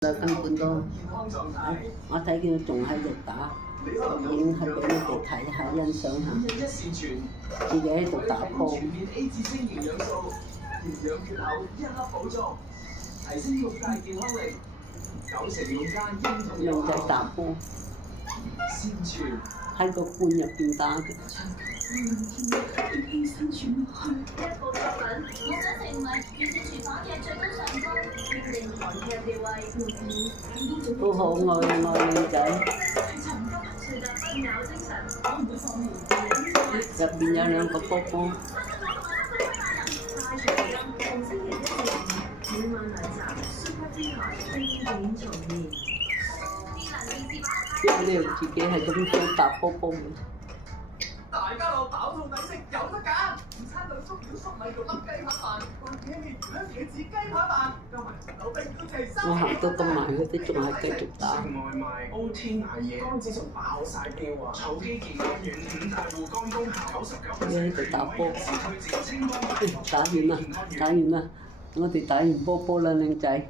根本都，我睇見佢仲喺度打，影係俾你哋睇下欣賞下，自己喺度打波。靚仔打波，喺個罐入邊打嘅。一部作品，我想成為完成廚房嘅最高上高，決定韓劇地位。都好愛靚仔。入邊有兩個波波。呢度自己係咁樣打波波嘅。大家樂飽到抵食有得揀，午餐兩粟料粟米肉粒雞扒飯，或者係魚香茄子雞扒飯，加埋陳豆冰都係三。我行到咁埋，佢哋仲係繼續打。外賣 O.T. 捱夜，肝指數爆晒標啊！草基健康院5大護肝功效99%。你喺度打波，打完啦，我哋打完波波啦，靚仔。